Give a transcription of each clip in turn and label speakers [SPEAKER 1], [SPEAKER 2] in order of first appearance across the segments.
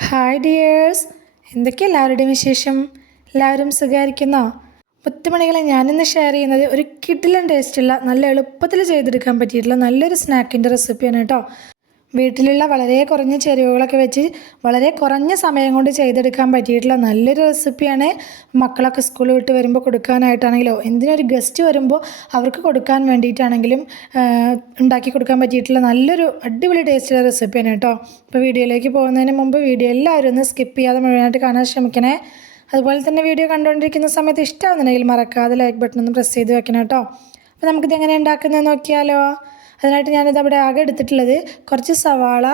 [SPEAKER 1] Hi dears എന്തൊക്കെ എല്ലാവരുടെയും വിശേഷം? എല്ലാവരും സുഖമായിരിക്കുന്നോ? മുത്തുമണികളെ ഞാനിന്ന് ഷെയർ ചെയ്യുന്നത് ഒരു കിഡിലും ടേസ്റ്റുള്ള നല്ല എളുപ്പത്തിൽ ചെയ്തെടുക്കാൻ പറ്റിയിട്ടുള്ള നല്ലൊരു സ്നാക്കിന്റെ റെസിപ്പിയാണ് കേട്ടോ. വീട്ടിലുള്ള വളരെ കുറഞ്ഞ ചേരുവകളൊക്കെ വെച്ച് വളരെ കുറഞ്ഞ സമയം കൊണ്ട് ചെയ്തെടുക്കാൻ പറ്റിയിട്ടുള്ള നല്ലൊരു റെസിപ്പിയാണ് മക്കളൊക്കെ സ്കൂളിൽ വിട്ട് വരുമ്പോൾ കൊടുക്കാനായിട്ടാണെങ്കിലോ. എന്തിനൊരു ഗസ്റ്റ് വരുമ്പോൾ അവർക്ക് കൊടുക്കാൻ വേണ്ടിയിട്ടാണെങ്കിലും ഉണ്ടാക്കി കൊടുക്കാൻ പറ്റിയിട്ടുള്ള നല്ലൊരു അടിപൊളി ടേസ്റ്റുള്ള റെസിപ്പിയാണ് കേട്ടോ. ഇപ്പോൾ വീഡിയോയിലേക്ക് പോകുന്നതിന് മുമ്പ് വീഡിയോ എല്ലാവരും ഒന്ന് സ്കിപ്പ് ചെയ്യാതെ മുഴുവനായിട്ട് കാണാൻ ശ്രമിക്കണേ. അതുപോലെ തന്നെ വീഡിയോ കണ്ടുകൊണ്ടിരിക്കുന്ന സമയത്ത് ഇഷ്ടമാകുന്നുണ്ടെങ്കിൽ മറക്കാതെ ലൈക്ക് ബട്ടൺ ഒന്ന് പ്രസ് ചെയ്ത് വെക്കണം കേട്ടോ. അപ്പോൾ നമുക്കിത് എങ്ങനെ ഉണ്ടാക്കുന്നത് നോക്കിയാലോ. അതിനായിട്ട് ഞാനിത് അവിടെ ആകെ എടുത്തിട്ടുള്ളത് കുറച്ച് സവാള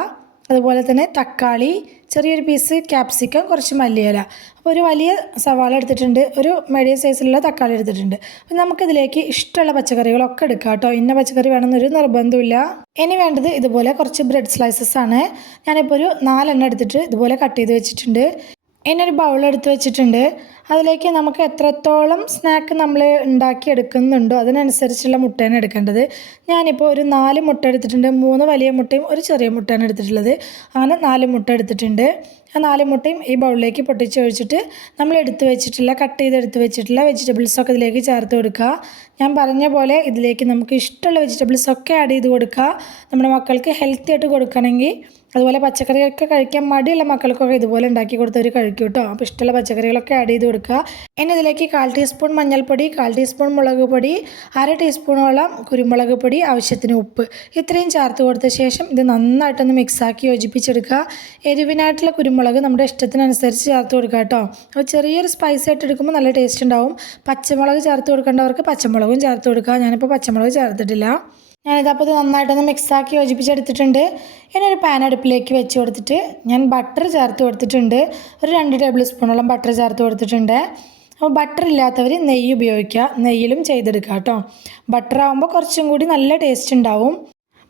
[SPEAKER 1] അതുപോലെ തന്നെ തക്കാളി ചെറിയൊരു പീസ് ക്യാപ്സിക്കം കുറച്ച് മല്ലിയില. അപ്പോൾ ഒരു വലിയ സവാള എടുത്തിട്ടുണ്ട് ഒരു മീഡിയം സൈസിലുള്ള തക്കാളി എടുത്തിട്ടുണ്ട്. അപ്പോൾ നമുക്കിതിലേക്ക് ഇഷ്ടമുള്ള പച്ചക്കറികളൊക്കെ എടുക്കാം കേട്ടോ. ഇന്ന പച്ചക്കറി വേണമെന്നൊരു നിർബന്ധമില്ല ഇനി വേണ്ടത് ഇതുപോലെ കുറച്ച് ബ്രെഡ് സ്ലൈസസ് ആണ്. ഞാനിപ്പോൾ ഒരു നാലെണ്ണം എടുത്തിട്ട് ഇതുപോലെ കട്ട് ചെയ്ത് വെച്ചിട്ടുണ്ട്. ഇനി ഒരു ബൗൾ എടുത്ത് വെച്ചിട്ടുണ്ട്. അതിലേക്ക് നമുക്ക് എത്രത്തോളം സ്നാക്ക് നമ്മൾ ഉണ്ടാക്കി എടുക്കുന്നുണ്ടോ അതിനനുസരിച്ചുള്ള മുട്ടയാണ് എടുക്കേണ്ടത്. ഞാനിപ്പോൾ ഒരു നാല് മുട്ട എടുത്തിട്ടുണ്ട്. മൂന്ന് വലിയ മുട്ടയും ഒരു ചെറിയ മുട്ടയാണ് എടുത്തിട്ടുള്ളത്. അങ്ങനെ നാല് മുട്ട എടുത്തിട്ടുണ്ട്. ആ നാല് മുട്ടയും ഈ ബൗളിലേക്ക് പൊട്ടിച്ചൊഴിച്ചിട്ട് നമ്മൾ എടുത്ത് വെച്ചിട്ടുള്ള കട്ട് ചെയ്ത് എടുത്ത് വെച്ചിട്ടുള്ള വെജിറ്റബിൾസൊക്കെ ഇതിലേക്ക് ചേർത്ത് കൊടുക്കുക. ഞാൻ പറഞ്ഞ പോലെ ഇതിലേക്ക് നമുക്ക് ഇഷ്ടമുള്ള വെജിറ്റബിൾസ് ഒക്കെ ആഡ് ചെയ്ത് കൊടുക്കുക. നമ്മുടെ മക്കൾക്ക് ഹെൽത്തി ആയിട്ട് കൊടുക്കണമെങ്കിൽ. അതുപോലെ പച്ചക്കറികളൊക്കെ കഴിക്കാൻ മടിയുള്ള മക്കൾക്കൊക്കെ ഇതുപോലെ ഉണ്ടാക്കി കൊടുത്തവർ കഴിക്കും കേട്ടോ. അപ്പോൾ ഇഷ്ടമുള്ള പച്ചക്കറികളൊക്കെ ആഡ് ചെയ്ത് കൊടുക്കുക. ഇനി ഇതിലേക്ക് കാൽ ടീസ്പൂൺ മഞ്ഞൾപ്പൊടി കാൽ ടീസ്പൂൺ മുളക് പൊടി അര ടീസ്പൂണോളം കുരുമുളക് പൊടി ആവശ്യത്തിന് ഉപ്പ്. ഇത്രയും ചേർത്ത് കൊടുത്ത ശേഷം ഇത് നന്നായിട്ടൊന്ന് മിക്സാക്കി യോജിപ്പിച്ചെടുക്കുക. എരിവിനായിട്ടുള്ള കുരുമുളക് നമ്മുടെ ഇഷ്ടത്തിനനുസരിച്ച് ചേർത്ത് കൊടുക്കുക കേട്ടോ. അപ്പോൾ ചെറിയൊരു സ്പൈസ് ആയിട്ട് എടുക്കുമ്പോൾ നല്ല ടേസ്റ്റ് ഉണ്ടാവും. പച്ചമുളക് ചേർത്ത് കൊടുക്കേണ്ടവർക്ക് പച്ചമുളകും ചേർത്ത് കൊടുക്കുക. ഞാനിപ്പോൾ പച്ചമുളക് ചേർത്തിട്ടില്ല. ഞാനിതപ്പോൾ ഇത് നന്നായിട്ടൊന്ന് മിക്സാക്കി യോജിപ്പിച്ചെടുത്തിട്ടുണ്ട്. ഇനി ഒരു പാൻ അടുപ്പിലേക്ക് വെച്ച് കൊടുത്തിട്ട് ഞാൻ ബട്ടർ ചേർത്ത് കൊടുത്തിട്ടുണ്ട്. ഒരു രണ്ട് ടേബിൾ സ്പൂണോളം ബട്ടർ ചേർത്ത് കൊടുത്തിട്ടുണ്ട്. അപ്പോൾ ബട്ടർ ഇല്ലാത്തവർ നെയ്യ് ഉപയോഗിക്കുക. നെയ്യിലും ചെയ്തെടുക്കുക കേട്ടോ. ബട്ടർ ആകുമ്പോൾ കുറച്ചും കൂടി നല്ല ടേസ്റ്റ് ഉണ്ടാവും.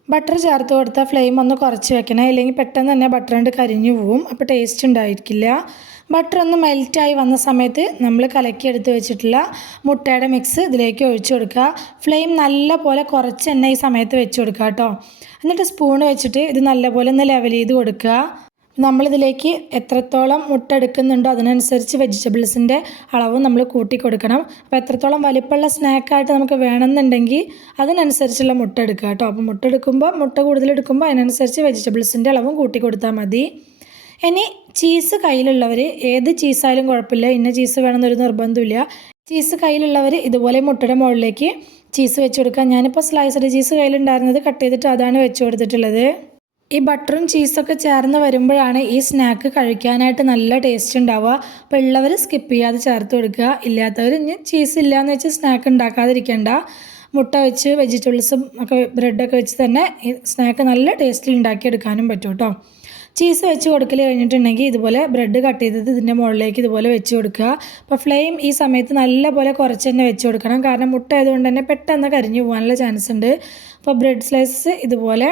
[SPEAKER 1] ബട്ടർ ചേർത്ത് കൊടുത്താൽ ഫ്ലെയിം ഒന്ന് കുറച്ച് വെക്കണം. ഇല്ലെങ്കിൽ പെട്ടെന്ന് തന്നെ ബട്ടർ കൊണ്ട് കരിഞ്ഞു പോവും. അപ്പോൾ ടേസ്റ്റ് ഉണ്ടായിരിക്കില്ല. ബട്ടർ ഒന്ന് മെൽറ്റായി വന്ന സമയത്ത് നമ്മൾ കലക്കിയെടുത്ത് വെച്ചിട്ടുള്ള മുട്ടയുടെ മിക്സ് ഇതിലേക്ക് ഒഴിച്ചു കൊടുക്കുക. ഫ്ലെയിം നല്ല പോലെ കുറച്ച് എണ്ണ ഈ സമയത്ത് വെച്ച് കൊടുക്കുക കേട്ടോ. എന്നിട്ട് സ്പൂൺ വെച്ചിട്ട് ഇത് നല്ലപോലെ ഒന്ന് ലെവൽ ചെയ്ത് കൊടുക്കുക. നമ്മളിതിലേക്ക് എത്രത്തോളം മുട്ട എടുക്കുന്നുണ്ടോ അതിനനുസരിച്ച് വെജിറ്റബിൾസിന്റെ അളവും നമ്മൾ കൂട്ടി കൊടുക്കണം. അപ്പോൾ എത്രത്തോളം വലിപ്പമുള്ള സ്നാക്കായിട്ട് നമുക്ക് വേണമെന്നുണ്ടെങ്കിൽ അതിനനുസരിച്ചുള്ള മുട്ട എടുക്കുക കേട്ടോ. അപ്പോൾ മുട്ട എടുക്കുമ്പോൾ മുട്ട കൂടുതൽ എടുക്കുമ്പോൾ അതിനനുസരിച്ച് വെജിറ്റബിൾസിന്റെ അളവും കൂട്ടി കൊടുത്താൽ മതി. ഇനി ചീസ് കയ്യിലുള്ളവർ ഏത് ചീസായാലും കുഴപ്പമില്ല. ഇന്ന ചീസ് വേണമെന്നൊരു നിർബന്ധമില്ല ചീസ് കയ്യിലുള്ളവർ ഇതുപോലെ മുട്ടയുടെ മുകളിലേക്ക് ചീസ് വെച്ച് കൊടുക്കുക ഞാനിപ്പോൾ സ്ലൈസഡ് ചീസ് കയ്യിലുണ്ടായിരുന്നത് കട്ട് ചെയ്തിട്ട് അതാണ് വെച്ച് കൊടുത്തിട്ടുള്ളത് ഈ ബട്ടറും ചീസൊക്കെ ചേർന്ന് വരുമ്പോഴാണ് ഈ സ്നാക്ക് കഴിക്കാനായിട്ട് നല്ല ടേസ്റ്റ് ഉണ്ടാവുക. അപ്പോൾ ഉള്ളവർ സ്കിപ്പ് ചെയ്യാതെ ചേർത്ത് കൊടുക്കുക. ഇല്ലാത്തവർ ഇനി ചീസ് ഇല്ലയെന്ന് വെച്ച് സ്നാക്ക് ഉണ്ടാക്കാതിരിക്കേണ്ട. മുട്ട വെച്ച് വെജിറ്റബിൾസും ഒക്കെ ബ്രെഡൊക്കെ വെച്ച് തന്നെ ഈ സ്നാക്ക് നല്ല ടേസ്റ്റിൽ ഉണ്ടാക്കിയെടുക്കാനും പറ്റും കേട്ടോ. ചീസ് വെച്ച് കൊടുക്കൽ കഴിഞ്ഞിട്ടുണ്ടെങ്കിൽ ഇതുപോലെ ബ്രെഡ് കട്ട് ചെയ്തത് ഇതിന്റെ മുകളിലേക്ക് ഇതുപോലെ വെച്ച് കൊടുക്കുക. അപ്പോൾ ഫ്ലെയിം ഈ സമയത്ത് നല്ലപോലെ കുറച്ച് തന്നെ വെച്ച് കൊടുക്കണം. കാരണം മുട്ട ആയതുകൊണ്ട് തന്നെ പെട്ടെന്ന് കരിഞ്ഞു പോകാനുള്ള ചാൻസ് ഉണ്ട്. അപ്പോൾ ബ്രെഡ് സ്ലൈസസ് ഇതുപോലെ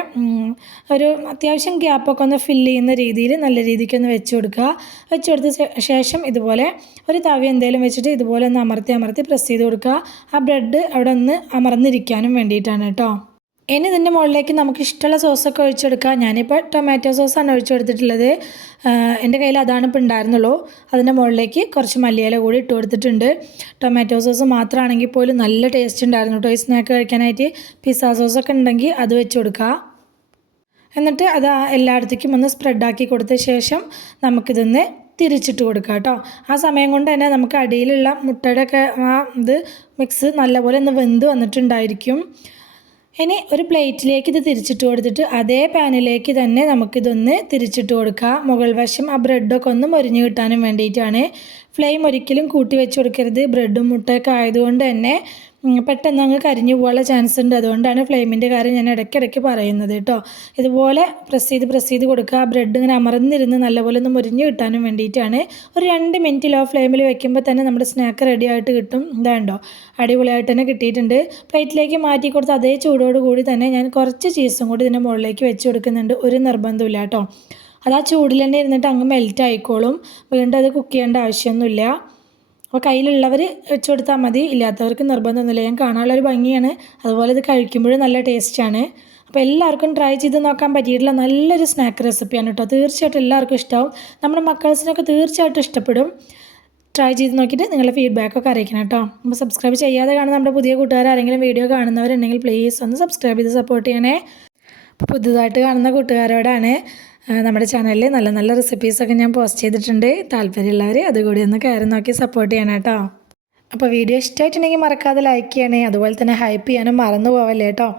[SPEAKER 1] ഒരു അത്യാവശ്യം ഗ്യാപ്പൊക്കെ ഒന്ന് ഫില്ല് ചെയ്യുന്ന രീതിയിൽ നല്ല രീതിക്ക് ഒന്ന് വെച്ച് കൊടുക്കുക. വെച്ച് കൊടുത്ത ശേഷം ഇതുപോലെ ഒരു തവി എന്തെങ്കിലും വെച്ചിട്ട് ഇതുപോലെ ഒന്ന് അമർത്തി അമർത്തി പ്രസ് ചെയ്ത് കൊടുക്കുക. ആ ബ്രെഡ് അവിടെ ഒന്ന് അമർന്നിരിക്കാനും വേണ്ടിയിട്ടാണ് കേട്ടോ. ഇനി ഇതിന്റെ മുകളിലേക്ക് നമുക്ക് ഇഷ്ടമുള്ള സോസൊക്കെ ഒഴിച്ചെടുക്കാം. ഞാനിപ്പോൾ ടൊമാറ്റോ സോസാണ് ഒഴിച്ചു കൊടുത്തിട്ടുള്ളത് ആഹ് എന്റെ കയ്യിൽ അതാണ് ഇപ്പോൾ ഉണ്ടായിരുന്നുള്ളൂ. അതിന്റെ മുകളിലേക്ക് കുറച്ച് മല്ലിയില കൂടി ഇട്ട് കൊടുത്തിട്ടുണ്ട്. ടൊമാറ്റോ സോസ് മാത്രമാണെങ്കിൽ പോലും നല്ല ടേസ്റ്റ് ഉണ്ടായിരുന്നു കേട്ടോ. ഈ സ്നാക്ക് കഴിക്കാനായിട്ട് പിസ്സ സോസൊക്കെ ഉണ്ടെങ്കിൽ അത് വെച്ച് കൊടുക്കുക. എന്നിട്ട് അത് എല്ലായിടത്തേക്കും ഒന്ന് സ്പ്രെഡാക്കി കൊടുത്ത ശേഷം നമുക്കിതൊന്ന് തിരിച്ചിട്ട് കൊടുക്കുക കേട്ടോ. ആ സമയം കൊണ്ട് തന്നെ നമുക്ക് അടിയിലുള്ള മുട്ടയുടെ ഒക്കെ ആ ഇത് മിക്സ് നല്ലപോലെ ഒന്ന് വെന്ത് വന്നിട്ടുണ്ടായിരിക്കും. ഇനി ഒരു പ്ലേറ്റിലേക്ക് ഇത് തിരിച്ചിട്ട് കൊടുത്തിട്ട് അതേ പാനിലേക്ക് തന്നെ നമുക്കിതൊന്ന് തിരിച്ചിട്ട് കൊടുക്കാം. മുകൾ വശം ആ ബ്രെഡൊക്കെ ഒന്ന് മൊരിഞ്ഞ് കിട്ടാനും വേണ്ടിയിട്ടാണ്. ഫ്ലെയിം ഒരിക്കലും കൂട്ടി വെച്ച് കൊടുക്കരുത്. ബ്രെഡും മുട്ടയൊക്കെ ആയതുകൊണ്ട് തന്നെ പെട്ടെന്ന് അങ്ങ് കരിഞ്ഞു പോകാനുള്ള ചാൻസ് ഉണ്ട്. അതുകൊണ്ടാണ് ഫ്ലെയിമിന്റെ കാര്യം ഞാൻ ഇടയ്ക്കിടയ്ക്ക് പറയുന്നത് കേട്ടോ. ഇതുപോലെ പ്രസ് ചെയ്ത് പ്രസ് ചെയ്ത് കൊടുക്കുക. ആ ബ്രെഡ് ഇങ്ങനെ അമർന്നിരുന്ന് നല്ലപോലെ ഒന്ന് മുരിഞ്ഞ് കിട്ടാനും വേണ്ടിയിട്ടാണ്. ഒരു രണ്ട് മിനിറ്റ് ലോ ഫ്ലെയിമിൽ വെക്കുമ്പോൾ തന്നെ നമ്മുടെ സ്നാക്ക് റെഡി ആയിട്ട് കിട്ടും. ഇതാണ്ടോ അടിപൊളിയായിട്ട് തന്നെ കിട്ടിയിട്ടുണ്ട്. പ്ലേറ്റിലേക്ക് മാറ്റി കൊടുത്ത് അതേ ചൂടോട് കൂടി തന്നെ ഞാൻ കുറച്ച് ചീസും കൂടി ഇതിന്റെ മുകളിലേക്ക് വെച്ച് കൊടുക്കുന്നുണ്ട്. ഒരു നിർബന്ധമില്ല കേട്ടോ. അത് ആ ചൂടിൽ തന്നെ ഇരുന്നിട്ട് അങ്ങ് മെൽറ്റ് ആയിക്കോളും. വീണ്ടും അത് കുക്ക് ചെയ്യേണ്ട ആവശ്യമൊന്നുമില്ല. അപ്പോൾ കയ്യിലുള്ളവർ വെച്ച് കൊടുത്താൽ മതി. ഇല്ലാത്തവർക്ക് നിർബന്ധമൊന്നുമില്ല ഞാൻ കാണാനുള്ളൊരു ഭംഗിയാണ്. അതുപോലെ ഇത് കഴിക്കുമ്പോഴും നല്ല ടേസ്റ്റാണ് അപ്പോൾ എല്ലാവർക്കും ട്രൈ ചെയ്ത് നോക്കാൻ പറ്റിയിട്ടുള്ള നല്ലൊരു സ്നാക്ക് റെസിപ്പിയാണ് കേട്ടോ. തീർച്ചയായിട്ടും എല്ലാവർക്കും ഇഷ്ടമാവും നമ്മുടെ മക്കൾസിനൊക്കെ തീർച്ചയായിട്ടും ഇഷ്ടപ്പെടും. ട്രൈ ചെയ്ത് നോക്കിയിട്ട് നിങ്ങളുടെ ഫീഡ്ബാക്കൊക്കെ അറിയിക്കണം കേട്ടോ. അപ്പോൾ സബ്സ്ക്രൈബ് ചെയ്യാതെ കാണുന്ന നമ്മുടെ പുതിയ കൂട്ടുകാർ ആരെങ്കിലും വീഡിയോ കാണുന്നവരുണ്ടെങ്കിൽ പ്ലീസ് ഒന്ന് സബ്സ്ക്രൈബ് ചെയ്ത് സപ്പോർട്ട് ചെയ്യണേ. അപ്പോൾ പുതുതായിട്ട് കാണുന്ന കൂട്ടുകാരോടാണ് നമ്മുടെ ചാനലിൽ നല്ല നല്ല റെസിപ്പീസൊക്കെ ഞാൻ പോസ്റ്റ് ചെയ്തിട്ടുണ്ട്. താല്പര്യമുള്ളവർ അതുകൂടി ഒന്ന് കയറി നോക്കി സപ്പോർട്ട് ചെയ്യണം കേട്ടോ. അപ്പോൾ വീഡിയോ ഇഷ്ടമായിട്ടുണ്ടെങ്കിൽ മറക്കാതെ ലൈക്ക് ചെയ്യണേ. അതുപോലെ തന്നെ ഹൈപ്പ് ചെയ്യാനും മറന്നു പോവല്ലേ കേട്ടോ.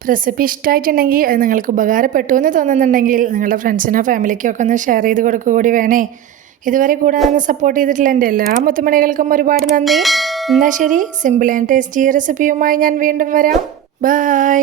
[SPEAKER 1] റെസിപ്പി ഇഷ്ടമായിട്ടുണ്ടെങ്കിൽ അത് നിങ്ങൾക്ക് ഉപകാരപ്പെട്ടു എന്ന് തോന്നുന്നുണ്ടെങ്കിൽ നിങ്ങളുടെ ഫ്രണ്ട്സിനോ ഫാമിലിക്കോ ഒക്കെ ഒന്ന് ഷെയർ ചെയ്ത് കൊടുക്കുക കൂടി വേണേ. ഇതുവരെ കൂടാതെ ഒന്ന് സപ്പോർട്ട് ചെയ്തിട്ടുള്ള എന്റെ എല്ലാ മുത്തുമണികൾക്കും ഒരുപാട് നന്ദി. എന്നാൽ ശരി സിമ്പിൾ ആൻഡ് ടേസ്റ്റി റെസിപ്പിയുമായി ഞാൻ വീണ്ടും വരാം. ബൈ